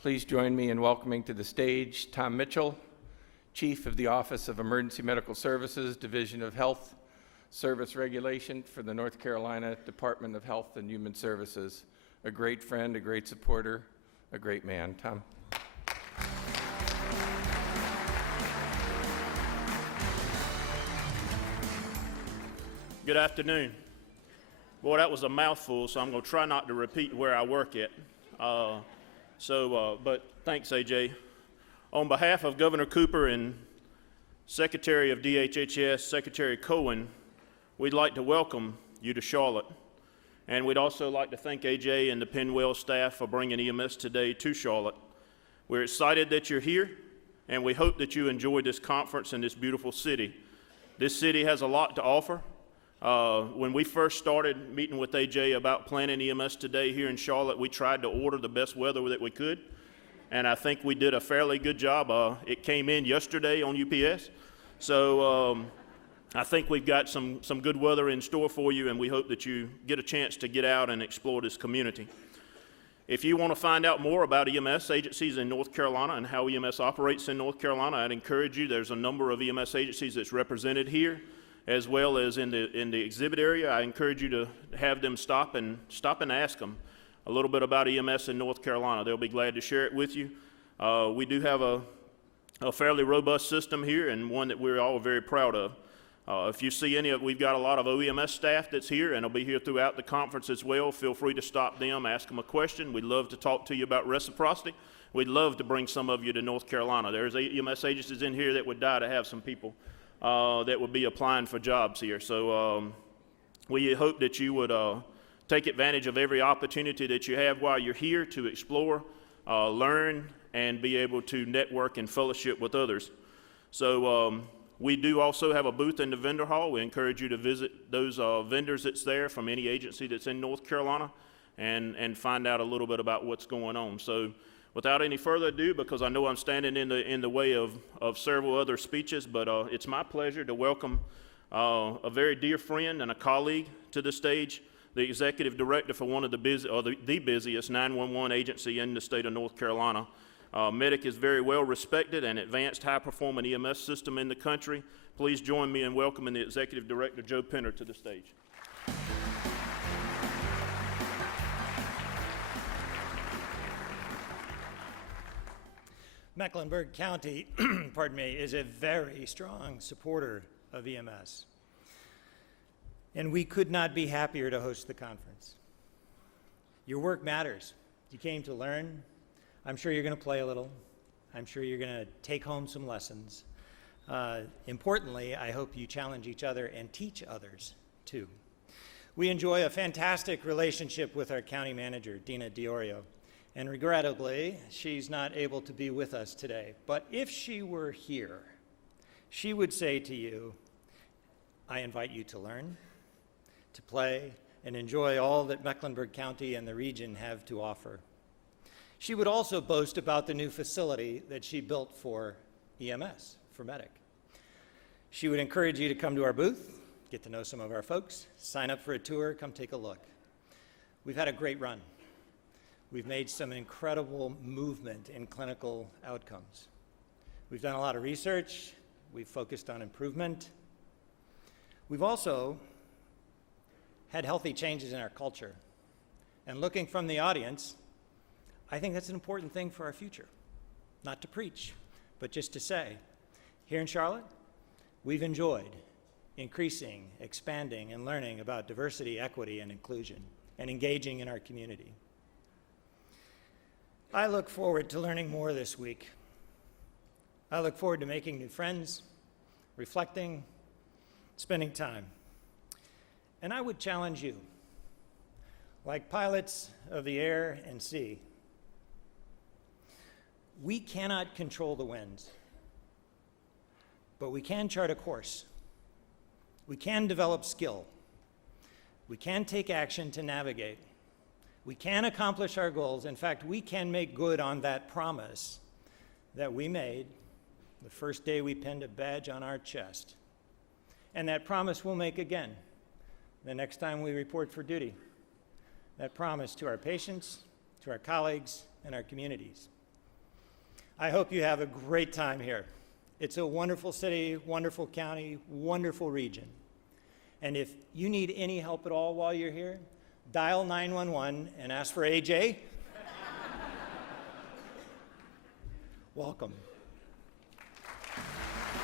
Please join me in welcoming to the stage Tom Mitchell, Chief of the Office of Emergency Medical Services, Division of Health Service Regulation for the North Carolina Department of Health and Human Services. A great friend, a great supporter, a great man. Tom. Good afternoon. Boy, that was a mouthful, so I'm going to try not to repeat where I work at. But thanks, AJ. On behalf of Governor Cooper and Secretary of DHHS, Secretary Cohen, we'd like to welcome you to Charlotte. And we'd also like to thank AJ and the Penwell staff for bringing EMS today to Charlotte. We're excited that you're here, and we hope that you enjoyed this conference in this beautiful city. This city has a lot to offer. When we first started meeting with AJ about planning EMS today here in Charlotte, we tried to order the best weather that we could, and I think we did a fairly good job. It came in yesterday on UPS, so I think we've got some good weather in store for you, and we hope that you get a chance to get out and explore this community. If you want to find out more about EMS agencies in North Carolina and how EMS operates in North Carolina, I'd encourage you. There's a number of EMS agencies that's represented here, as well as in the exhibit area. I encourage you to have them stop and ask them a little bit about EMS in North Carolina. They'll be glad to share it with you. We do have a fairly robust system here, and one that we're all very proud of. If you see we've got a lot of OEMS staff that's here, and they'll be here throughout the conference as well. Feel free to stop them, ask them a question. We'd love to talk to you about reciprocity. We'd love to bring some of you to North Carolina. There's EMS agencies in here that would die to have some people that would be applying for jobs here. So we hope that you would take advantage of every opportunity that you have while you're here to explore, learn, and be able to network and fellowship with others. So we do also have a booth in the vendor hall. We encourage you to visit those vendors that's there from any agency that's in North Carolina and find out a little bit about what's going on. So without any further ado, because I know I'm standing in the way of several other speeches, but it's my pleasure to welcome a very dear friend and a colleague to the stage, the executive director for one of the busiest 911 agency in the state of North Carolina. MEDIC is very well respected and advanced high-performing EMS system in the country. Please join me in welcoming the executive director, Joe Penner, to the stage. Mecklenburg County, pardon me, is a very strong supporter of EMS. And we could not be happier to host the conference. Your work matters. You came to learn. I'm sure you're going to play a little. I'm sure you're going to take home some lessons. Importantly, I hope you challenge each other and teach others too. We enjoy a fantastic relationship with our county manager, Dina Diorio. And regrettably, she's not able to be with us today. But if she were here, she would say to you, I invite you to learn, to play, and enjoy all that Mecklenburg County and the region have to offer. She would also boast about the new facility that she built for EMS, for MEDIC. She would encourage you to come to our booth, get to know some of our folks, sign up for a tour, come take a look. We've had a great run. We've made some incredible movement in clinical outcomes. We've done a lot of research. We've focused on improvement. We've also had healthy changes in our culture. And looking from the audience, I think that's an important thing for our future. Not to preach, but just to say, here in Charlotte, we've enjoyed increasing, expanding, and learning about diversity, equity, and inclusion, and engaging in our community. I look forward to learning more this week. I look forward to making new friends, reflecting, spending time. And I would challenge you, like pilots of the air and sea, we cannot control the winds, but we can chart a course. We can develop skill. We can take action to navigate. We can accomplish our goals. In fact, we can make good on that promise that we made the first day we pinned a badge on our chest. And that promise we'll make again the next time we report for duty. That promise to our patients, to our colleagues, and our communities. I hope you have a great time here. It's a wonderful city, wonderful county, wonderful region. And if you need any help at all while you're here, dial 911 and ask for AJ. Welcome.